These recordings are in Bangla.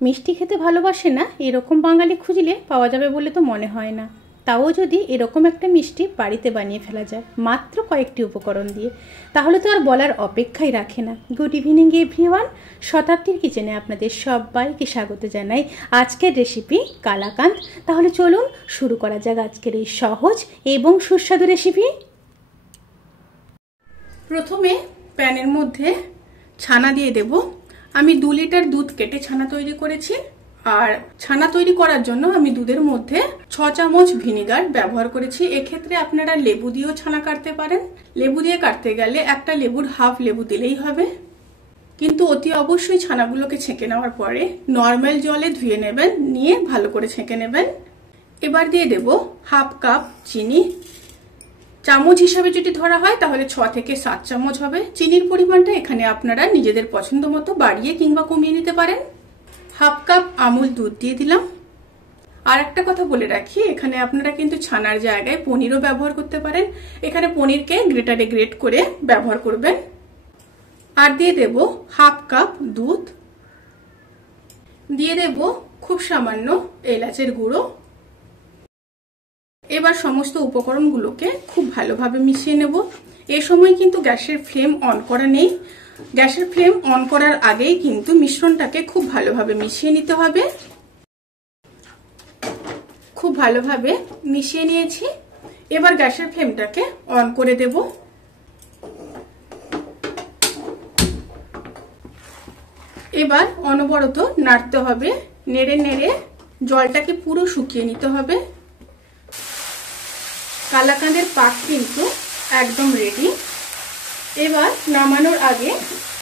মিষ্টি খেতে ভালোবাসে না এরকম বাঙালি খুঁজলে পাওয়া যাবে বলে তো মনে হয় না। তাও যদি এরকম একটা মিষ্টি বাড়িতে বানিয়ে ফেলা যায় মাত্র কয়েকটি উপকরণ দিয়ে, তাহলে তো আর বলার অপেক্ষাই রাখে না। গুড ইভিনিং এভরিওয়ান, শতাব্দীর কিচেনে আপনাদের সবাইকে স্বাগত জানাই। আজকের রেসিপি কালাকাঁদ। তাহলে চলুন শুরু করা যাক আজকের এই সহজ এবং সুস্বাদু রেসিপি। প্রথমে প্যানের মধ্যে ছানা দিয়ে দেব। আমি 2 লিটার দুধ কেটে ছানা তৈরি করেছি, আর ছানা তৈরি করার জন্য আমি দুধের মধ্যে 6 চামচ ভিনেগার ব্যবহার করেছি। এক্ষেত্রে আপনারা লেবু দিয়েও ছানা কাটতে পারেন। লেবু দিয়ে কাটতে গেলে একটা লেবুর হাফ লেবু দিলেই হবে, কিন্তু অতি অবশ্যই ছানাগুলোকে ছেঁকে নেওয়ার পরে নর্মাল জলে ধুয়ে নেবেন, নিয়ে ভালো করে ছেঁকে নেবেন। এবার দিয়ে দেব হাফ কাপ চিনি। চামচ হিসাবে যদি ধরা হয় তাহলে 6 থেকে 7 চামচ হবে। চিনির পরিমাণটা এখানে আপনারা নিজেদের পছন্দ মতো বাড়িয়ে কিংবা কমিয়ে নিতে পারেন। হাফ কাপ আমুল দুধ দিয়ে দিলাম। আর একটা কথা বলে রাখি, এখানে আপনারা কিন্তু ছানার জায়গায় পনিরও ব্যবহার করতে পারেন। এখানে পনিরকে গ্রেটারে গ্রেট করে ব্যবহার করবেন। আর দিয়ে দেব হাফ কাপ দুধ, দিয়ে দেব খুব সামান্য এলাচের গুঁড়ো। এবার সমস্ত উপকরণগুলোকে খুব ভালোভাবে মিশিয়ে নেব। এই সময় কিন্তু গ্যাসের ফ্লেম অন করা নেই। গ্যাসের ফ্লেম অন করার আগেই কিন্তু মিশ্রণটাকে খুব ভালোভাবে মিশিয়ে নিতে হবে। খুব ভালোভাবে মিশিয়ে নিয়েছি। এবার গ্যাসের ফ্লেমটাকে অন করে দেব। এবার অনবরত নাড়তে হবে, নেড়ে নেড়ে জলটাকে পুরো শুকিয়ে নিতে হবে। কালাকাঁদের পাক কিন্তু একদম রেডি। এবার নামানোর আগে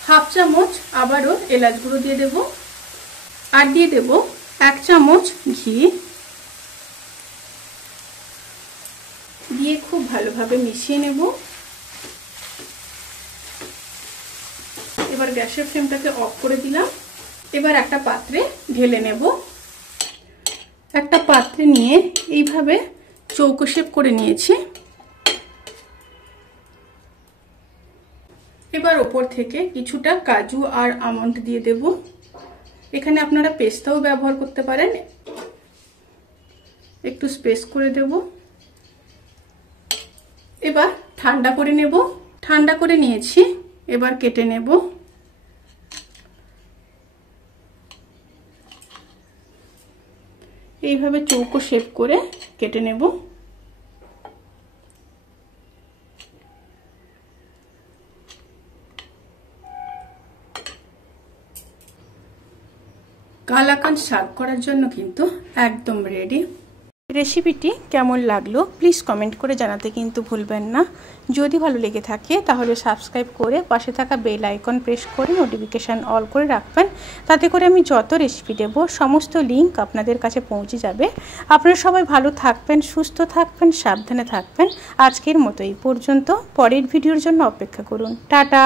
হাফ চামচ আবারও এলাচ গুঁড়ো দিয়ে দেব, আর দিয়ে দেব 1 চামচ ঘি। দিয়ে খুব ভালোভাবে মিশিয়ে নেব। এবার গ্যাসের ফ্লেমটাকে অফ করে দিলাম। এবার একটা পাত্রে ঢেলে নেব। একটা পাত্রে নিয়ে এইভাবে চৌকো শেপ করে নিয়েছি। এবার ওপর থেকে কিছুটা কাজু আর আমন্ড দিয়ে দেব। এখানে আপনারা পেস্তাও ব্যবহার করতে পারেন। একটু স্পেস করে দেব। এবার ঠান্ডা করে নেব। ঠান্ডা করে নিয়েছি, এবার কেটে নেব। এইভাবে চৌকো শেপ করে কেটে নেব। কালাকাঁদ সার্ভ করার জন্য কিন্তু একদম রেডি। রেসিপিটি কেমন লাগলো প্লিজ কমেন্ট করে জানাতে কিন্তু ভুলবেন না। যদি ভালো লেগে থাকে তাহলে সাবস্ক্রাইব করে পাশে থাকা বেল আইকন প্রেস করে নোটিফিকেশান অল করে রাখবেন। তাতে করে আমি যত রেসিপি দেব সমস্ত লিঙ্ক আপনাদের কাছে পৌঁছে যাবে। আপনারা সবাই ভালো থাকবেন, সুস্থ থাকবেন, সাবধানে থাকবেন। আজকের মতো এই পর্যন্ত। পরের ভিডিওর জন্য অপেক্ষা করুন। টাটা।